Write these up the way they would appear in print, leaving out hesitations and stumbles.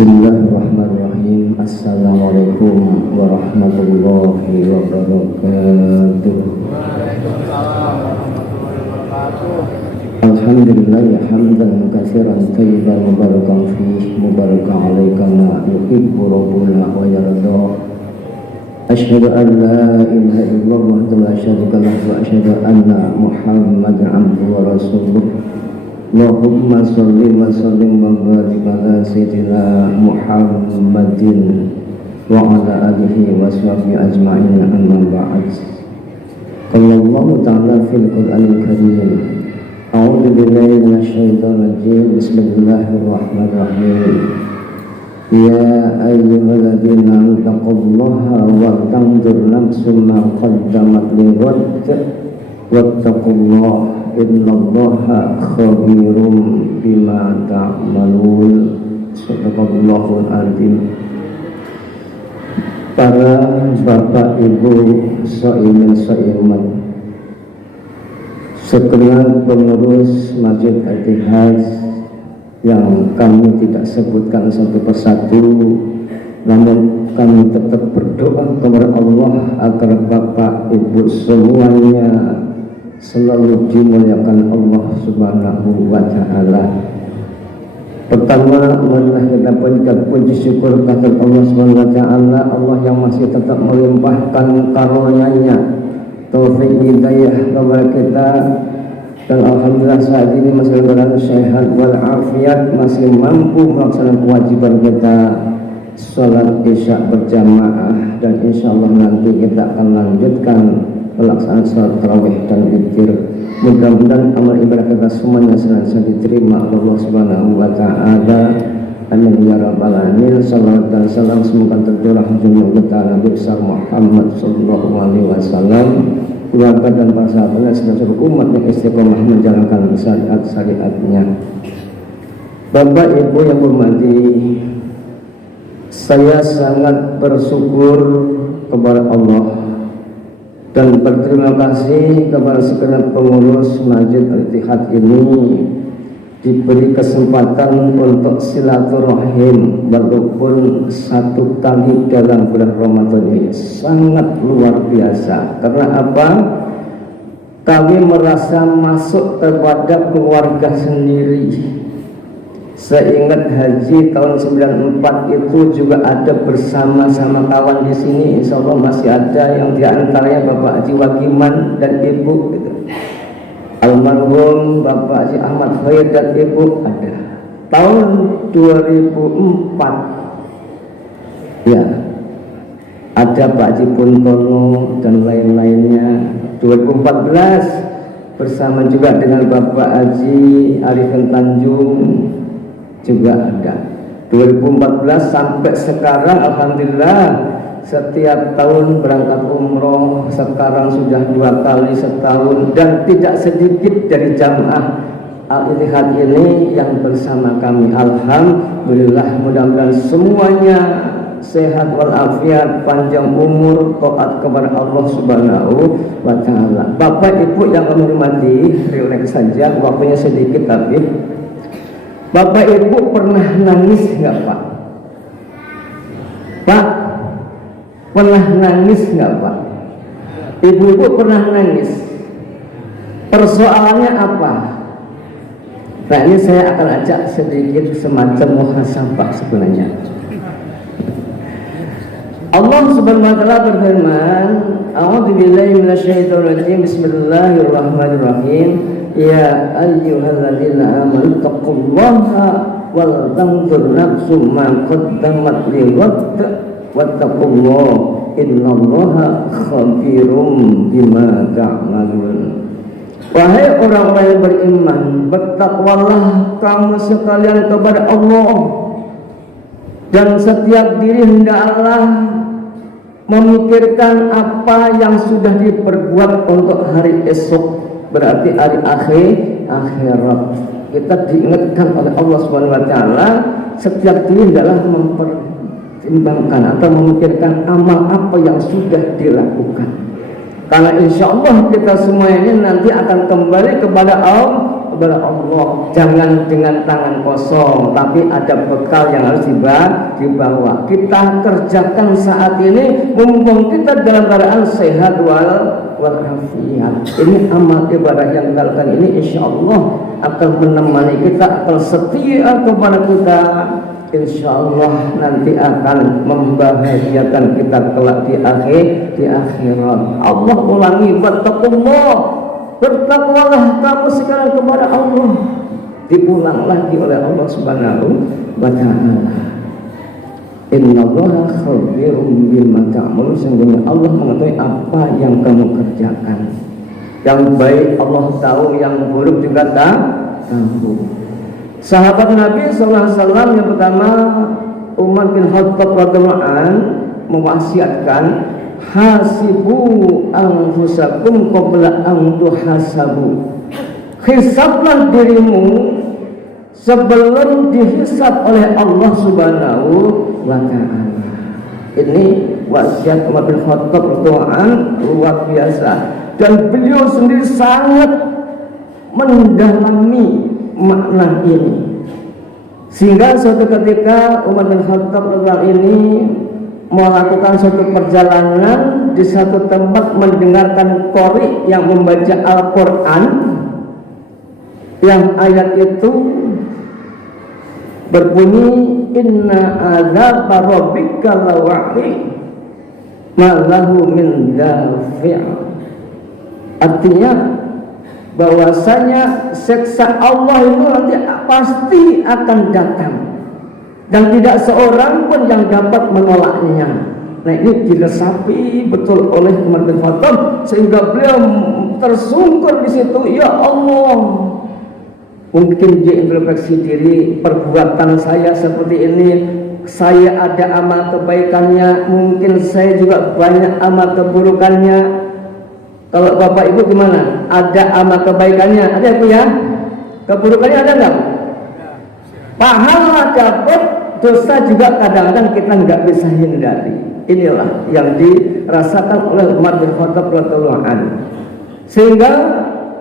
Bismillahirrahmanirrahim. Assalamualaikum warahmatullahi wabarakatuh. Alhamdulillah ya hamdan katsiran thayyiban mubarakan fihi mubarakan alaihi kama yuhibbu rabbuna wa yarda. Asyhadu an la ilaha illallah wahdahu la syarika lahu wa asyhadu anna Muhammadan abduhu wa rasuluh. Allahumma sholli wa sallim wa barik ala sayyidina Muhammadin wa ala alihi wa sahbihi ajma'in, amma ba'd. Qala Allah ta'ala fil Qur'anil Karim, a'udzu billahi minasy syaithanir rajim. Bismillahirrahmanirrahim. Ya ayyuhalladzina taqullaha wa tanzur nafsum ma qaddamat lighad wattaqullaha innallaha khabirum bima ta'malun. Sadaqallahul azim. Para bapak ibu saimin saimat, segenap pengurus Masjid Al-Ittihad yang kami tidak sebutkan satu persatu, namun kami tetap berdoa kepada Allah agar bapak ibu semuanya selalu dimuliakan Allah Subhanahu wa ta'ala. Pertama, marilah kita panjatkan puji syukur kepada Allah Subhanahu wa ta'ala, Allah yang masih tetap melimpahkan karunia-Nya, taufik hidayah kepada kita, dan alhamdulillah saat ini masih dalam sehat walafiat, masih mampu melaksanakan kewajiban kita salat isya berjamaah, dan insyaallah nanti kita akan lanjutkan pelaksanaan salat tarawih dan witir. Mudah-mudahan amal ibadah kita semuanya senantiasa diterima oleh Allah Subhanahu wa ta'ala. Amin ya rabbal alamin. Salawat dan salam semoga tercurah junjungan kita Nabi besar Muhammad sallallahu alaihi wasallam, keluarga dan para sahabatnya serta seluruh umat yang istiqomah menjalankan syariat-syariatnya. Bapak Ibu yang hormati, saya sangat bersyukur kepada Allah dan berterima kasih kepada segenap pengurus Masjid Al-Ittihad ini diberi kesempatan untuk silaturahim walaupun satu kali dalam bulan Ramadan ini. Sangat luar biasa. Karena apa? Kami merasa masuk kepada keluarga sendiri. Saya ingat haji tahun 94 itu juga ada bersama-sama kawan di sini. Insya Allah masih ada yang diantaranya Bapak Haji Wagiman dan Ibu gitu. Almarhum Bapak Haji Ahmad Khair dan Ibu ada. Tahun 2004 ya ada Pak Haji Puntono dan lain-lainnya. 2014 bersama juga dengan Bapak Haji Arifin Tanjung juga ada. 2014 sampai sekarang alhamdulillah setiap tahun berangkat umroh, sekarang sudah 2 kali setahun, dan tidak sedikit dari jamaah Al-Ittihad ini yang bersama kami. Alhamdulillah, mudah-mudahan semuanya sehat walafiat, panjang umur, taat kepada Allah Subhanahu wa ta'ala. Bapak Ibu yang kami hormati, rileks saja, waktunya sedikit tapi Bapak Ibu pernah nangis nggak Pak? Pak, pernah nangis nggak Pak? Ibu-ibu pernah nangis? Persoalannya apa? Nah ini saya akan ajak sedikit semacam muhasabah sebenarnya. Allah Subhanahu wa ta'ala berfirman, a'udzu billahi minasyaitonir rajim, bismillahirrahmanirrahim. Ya ayyuhalladzina amanu taqullaha wal tanzur nafsum ma qaddamat lighad wattaqullaha innallaha khabirum bima ta'malun. Wahai orang-orang yang beriman, bertakwalah kamu sekalian kepada Allah, dan setiap diri hendaklah memikirkan apa yang sudah diperbuat untuk hari esok. Berarti hari akhirat. Kita diingatkan oleh Allah Subhanahu wa ta'ala, setiap diri adalah mempertimbangkan atau memikirkan amal apa yang sudah dilakukan. Karena insya Allah kita semua ini nanti akan kembali kepada Allah kepada Allah. Jangan dengan tangan kosong, tapi ada bekal yang harus dibawa. Kita kerjakan saat ini, mumpung kita dalam keadaan sehat walafiat. Ini amal ibadah yang kita lakukan ini, insya Allah akan menemani kita, akan setia kepada kita. Insya Allah nanti akan membahagiakan kita kelak di akhirat. Allah ulangi, wattaqullah, bertakwalah kamu sekarang kepada Allah. Diulang lagi oleh Allah Subhanahu wa ta'ala. Innallaha khabirum bima ta'malun. Sesungguhnya Allah mengetahui apa yang kamu kerjakan. Yang baik Allah tahu, yang buruk juga tahu. Sahabat Nabi SAW yang pertama, Umar bin Khattab radhiyallahu anhu, mewasiatkan, hasibu anfusakum qabla an tuhasabu. Hisablah dirimu sebelum dihisab oleh Allah Subhanahu wa ta'ala. Ini wasiat Umar bin Khattab radhiyallahu anhu luar biasa, dan beliau sendiri sangat mendalami makna ini, sehingga suatu ketika Umar bin Khattab ini melakukan suatu perjalanan di satu tempat, mendengarkan qori yang membaca Al-Quran, yang ayat itu berbunyi, inna adzaba rabbika lawaqi ma lahu min dafi'. Artinya bahwasanya siksa Allah itu nanti pasti akan datang, dan tidak seorang pun yang dapat menolaknya. Nah, ini diresapi betul oleh Umar bin Khattab, sehingga beliau tersungkur di situ. Ya Allah, mungkin dia introspeksi diri, perbuatan saya seperti ini, saya ada amal kebaikannya, mungkin saya juga banyak amal keburukannya. Kalau Bapak Ibu gimana? Ada amal kebaikannya, ada itu ya? Keburukannya ada enggak? Pahala dapat, dosa juga kadang-kadang kita nggak bisa hindari. Inilah yang dirasakan oleh Umar bin Khattab radhiyallahu anhu. Sehingga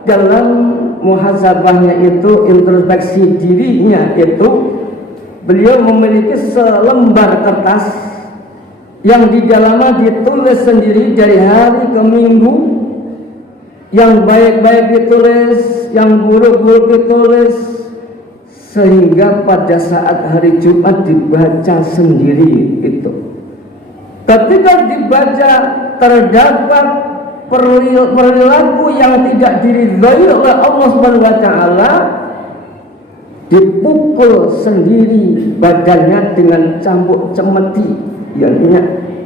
dalam muhasabahnya itu, introspeksi dirinya itu, beliau memiliki selembar kertas yang di dalamnya ditulis sendiri dari hari ke minggu. Yang baik-baik ditulis, yang buruk-buruk ditulis, sehingga pada saat hari Jumat dibaca sendiri itu. Ketika dibaca, terdapat perilaku yang tidak diridhai oleh Allah Subhanahu wa ta'ala, dipukul sendiri badannya dengan cambuk cemeti. Ya,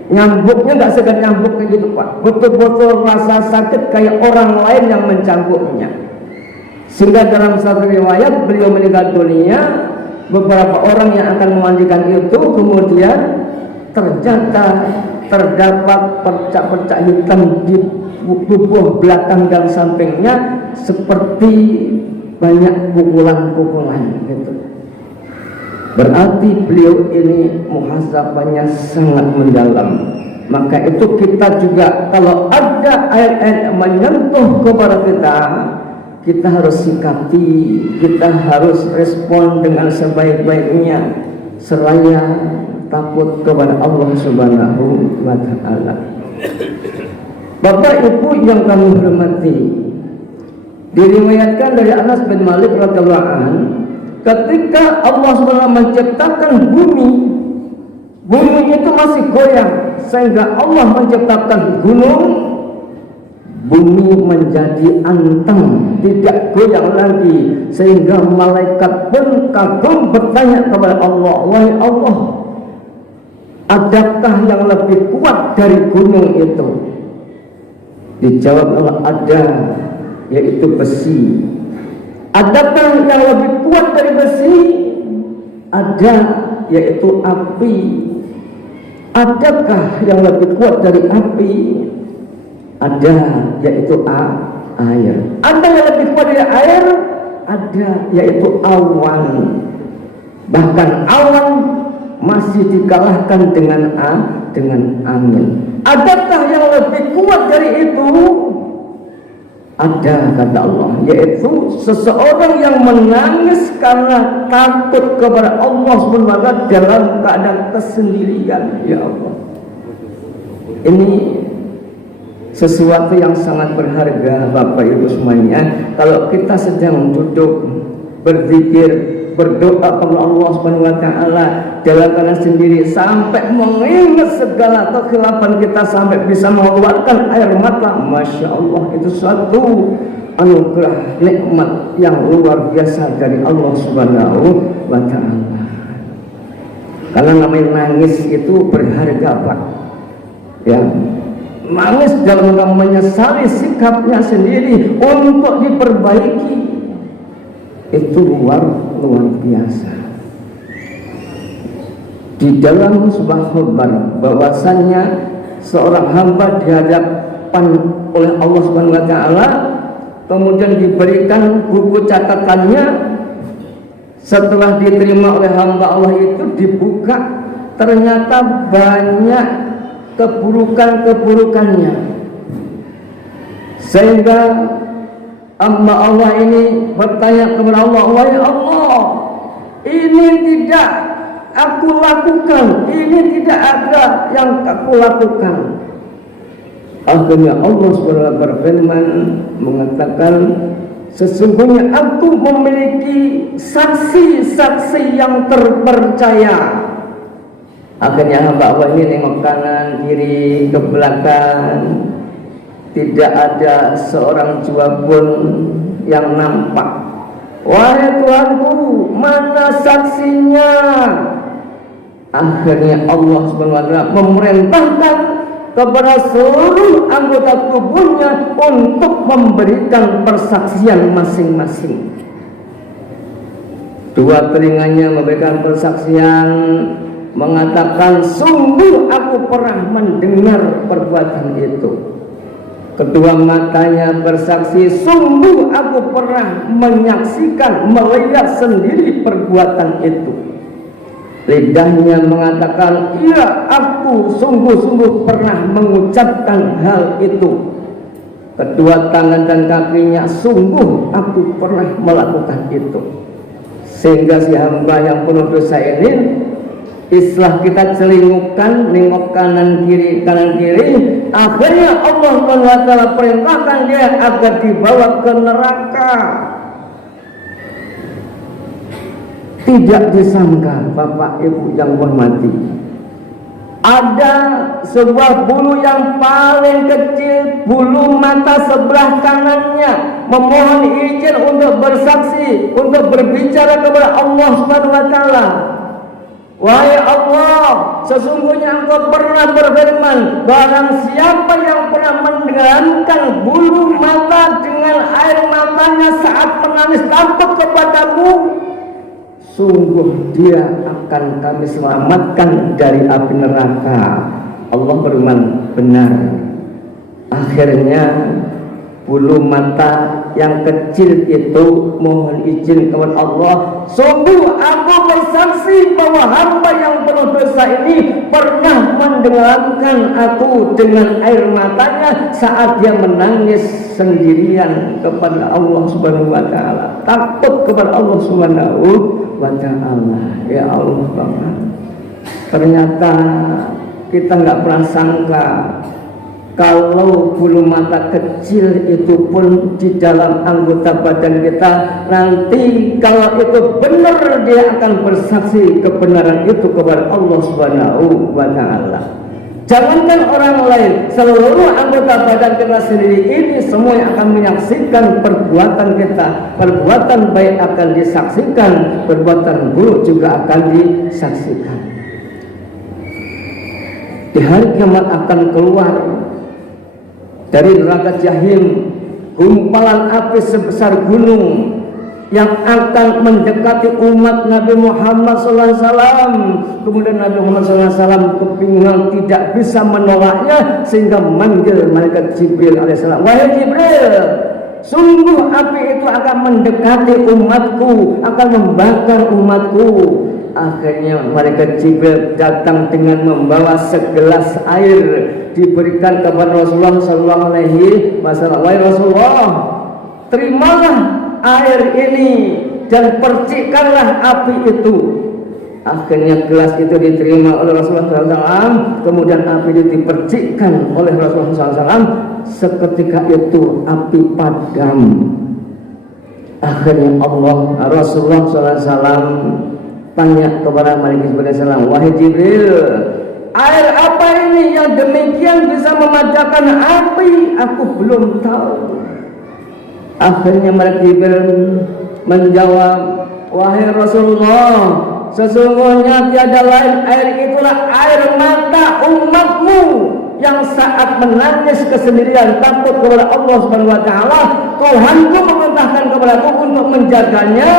nyambuknya nggak sekedar nyambuk kayak gitu Pak, betul-betul rasa sakit kayak orang lain yang mencambuknya. Sehingga dalam satu riwayat beliau meninggal dunia, beberapa orang yang akan memandikan itu kemudian ternyata terdapat percak-percak hitam di tubuh belakang dan sampingnya, seperti banyak pukulan-pukulan gitu. Berarti beliau ini muhasabahnya sangat mendalam. Maka itu kita juga kalau ada ayat-ayat yang menyentuh kepada kita harus sikapi, kita harus respon dengan sebaik-baiknya, seraya takut kepada Allah Subhanahu wa ta'ala. Bapak Ibu yang kami hormati, diriwayatkan dari Anas bin Malik radhiyallahu anhu, ketika Allah SWT menciptakan bumi itu masih goyang, sehingga Allah menciptakan gunung, bumi menjadi anteng, tidak goyang lagi, sehingga malaikat pun kagum bertanya kepada Allah, wahai Allah, adakah yang lebih kuat dari gunung itu? Dijawab Allah, ada, yaitu besi. Adakah yang lebih kuat dari besi? Ada, yaitu api. Adakah yang lebih kuat dari api? Ada, yaitu air. Ada yang lebih kuat dari air? Ada, yaitu awan. Bahkan awan masih dikalahkan dengan angin. Adakah yang lebih kuat dari itu? ada, kata Allah, yaitu seseorang yang menangis karena takut kepada Allah SWT dalam keadaan kesendirian. Ya Allah, ini sesuatu yang sangat berharga Bapak Ibu semuanya. Kalau kita sedang duduk berzikir, berdoa kepada Allah Subhanahu wa taala dalam keadaan sendiri sampai mengingat segala kekhilapan kita sampai bisa mengeluarkan air mata, Masya Allah, itu suatu anugerah nikmat yang luar biasa dari Allah Subhanahu wa taala. Karena namanya nangis itu berharga, Pak. Ya, nangis dalam menyesali sikapnya sendiri untuk diperbaiki, itu luar biasa. Di dalam sebuah khabar bahwasannya seorang hamba dihadapan oleh Allah Subhanahu wa taala, kemudian diberikan buku catatannya. Setelah diterima oleh hamba Allah itu dibuka, ternyata banyak keburukan-keburukannya, sehingga hamba Allah ini bertanya kepada Allah, wahai Allah, ini tidak aku lakukan, ini tidak ada yang aku lakukan. Akhirnya Allah SWT berfirman mengatakan, sesungguhnya aku memiliki saksi-saksi yang terpercaya. Akhirnya hamba Allah ini nengok kanan, kiri, ke belakang, tidak ada seorang jua pun yang nampak. Wahai Tuhanku, mana saksinya? Akhirnya Allah SWT memerintahkan kepada seluruh anggota tubuhnya untuk memberikan persaksian masing-masing. Dua telinganya memberikan persaksian, mengatakan, sungguh aku pernah mendengar perbuatan itu. Kedua matanya bersaksi, sungguh aku pernah menyaksikan, melihat sendiri perbuatan itu. Lidahnya mengatakan, iya, aku sungguh-sungguh pernah mengucapkan hal itu. Kedua tangan dan kakinya, sungguh aku pernah melakukan itu. Sehingga si hamba yang penuh dosa ini, istilah kita celingukkan, nengok kanan kiri, akhirnya Allah SWT perintahkan dia agar dibawa ke neraka. Tidak disangka Bapak Ibu yang hormati, ada sebuah bulu yang paling kecil, bulu mata sebelah kanannya, memohon izin untuk bersaksi, untuk berbicara kepada Allah Subhanahu wa taala. Wahai Allah, sesungguhnya Engkau pernah berfirman, barang siapa yang pernah menenggelamkan bulu mata dengan air matanya saat menangis takut kepadamu, sungguh dia akan kami selamatkan dari api neraka. Allah berfirman, benar. Akhirnya bulu mata yang kecil itu mohon izin kepada Allah, sungguh aku bersaksi bahwa hamba yang penuh dosa ini pernah menenggelamkan aku dengan air matanya saat dia menangis sendirian kepada Allah Subhanahu wa taala, takut kepada Allah Subhanahu wa taala. Ya Allah, Bapak, ternyata kita nggak pernah sangka kalau bulu mata kecil itu pun di dalam anggota badan kita, nanti kalau itu benar dia akan bersaksi kebenaran itu kepada Allah Subhanahu wa taala. Jangankan orang lain, seluruh anggota badan kita sendiri ini semua yang akan menyaksikan perbuatan kita. Perbuatan baik akan disaksikan, perbuatan buruk juga akan disaksikan. Di hari kiamat akan keluar dari neraka jahim gumpalan api sebesar gunung yang akan mendekati umat Nabi Muhammad SAW. Kemudian Nabi Muhammad SAW kebingungan, tidak bisa menolaknya, sehingga manggil malaikat Jibril alaihissalam, wahai Jibril, sungguh api itu akan mendekati umatku, akan membakar umatku. Akhirnya malaikat Jibril datang dengan membawa segelas air, diberikan kepada Rasulullah SAW. Wahai Rasulullah, terimalah air ini dan percikkanlah api itu. Akhirnya gelas itu diterima oleh Rasulullah SAW, kemudian api itu dipercikkan oleh Rasulullah SAW. Seketika itu api padam. Akhirnya Rasulullah SAW tanya kepada Malik bin Salam, wahai Jibril, air apa ini yang demikian bisa memadamkan api? Aku belum tahu. Akhirnya Malik Jibril menjawab, wahai Rasulullah, sesungguhnya tiada lain air itulah air mata umatmu yang saat menangis kesendirian takut kepada Allah Subhanahu wa taala, Tuhanku memerintahkan kepadaku untuk menjaganya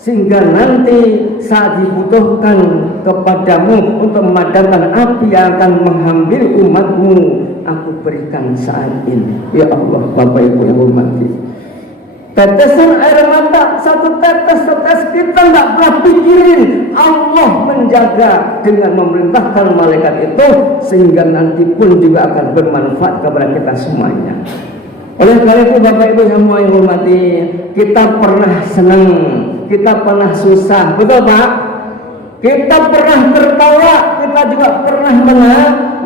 sehingga nanti saat dibutuhkan kepadamu untuk memadamkan api yang akan menghampiri umatmu, aku berikan saat ini. Ya Allah, Bapak Ibu yang hormati, tetesan air mata, satu tetes kita nggak pernah pikirin Allah menjaga dengan memerintahkan malaikat itu sehingga nanti pun juga akan bermanfaat kepada kita semuanya. Oleh karena itu Bapak Ibu semua yang hormati, kita pernah senang, kita pernah susah, betul Pak? Kita pernah tertawa, kita juga pernah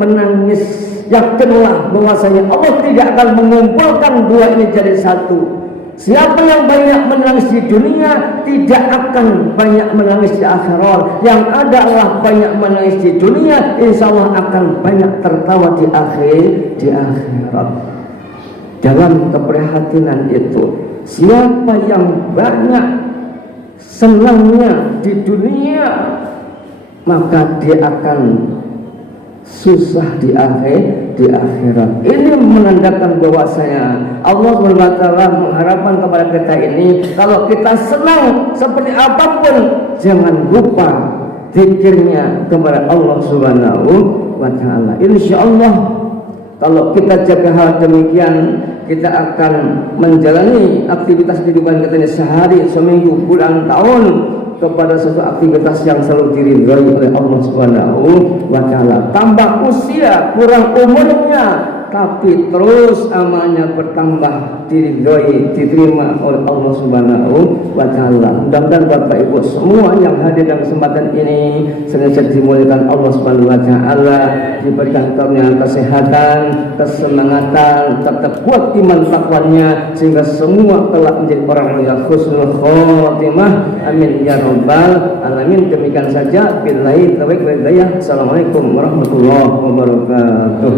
menangis. Yakinlah bahwasanya Allah tidak akan mengumpulkan dua ini jadi satu. Siapa yang banyak menangis di dunia tidak akan banyak menangis di akhirat. Yang ada adalah banyak menangis di dunia, insya Allah akan banyak tertawa di akhirat. Dalam keprihatinan itu, siapa yang banyak senangnya di dunia, maka dia akan susah di akhirat. Ini menandakan bahwasanya Allah SWT mengharapkan kepada kita ini, kalau kita senang seperti apapun, jangan lupa zikirnya kepada Allah Subhanahu wa taala. Insyaallah kalau kita jaga hal demikian, kita akan menjalani aktivitas kehidupan kita ini sehari, seminggu, bulan, tahun kepada suatu aktivitas yang selalu diridhai oleh Allah Subhanahu wa taala. Tambah usia, kurang umurnya, tapi terus amalnya bertambah, diridhai, diterima oleh Allah Subhanahu wa taala. Mudah-mudahan Bapak Ibu semua yang hadir dalam kesempatan ini senantiasa dimuliakan Allah Subhanahu wa taala, diberikan karunia kesehatan, kesemangatan, tetap kuat iman takwanya sehingga semua telah menjadi orang yang husnul khotimah. Amin ya rabbal alamin. Demikian saja, billahi taufiq wal hidayah. Assalamualaikum warahmatullahi wabarakatuh.